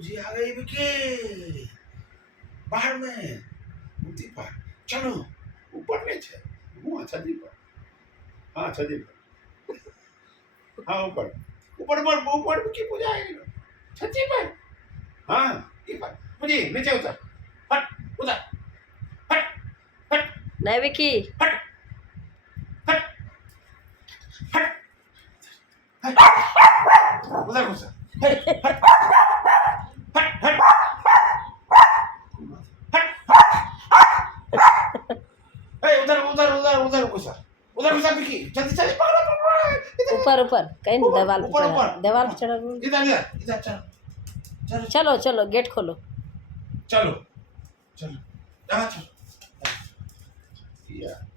बाबूजी आ गए विकी बाहर में ऊंची पर चलो ऊपर नीचे હું છતી પર હા છતી પર હા ऊपर ऊपर पर ऊपर की पूजा है छती पर हाँ ये पर मुझे नीचे उतर हट उतर हट हट नहीं विकी हट हट हट हट उधर घुस हट हट हट हट उधर उधर उधर उधर घुसा विकी जल्दी चल ऊपर ऊपर कहीं नहीं दीवार ऊपर पे ऊपर दीवार पे चढ़ा इधर इधर इधर चलो चलो चलो गेट खोलो चलो चलो चलो चलो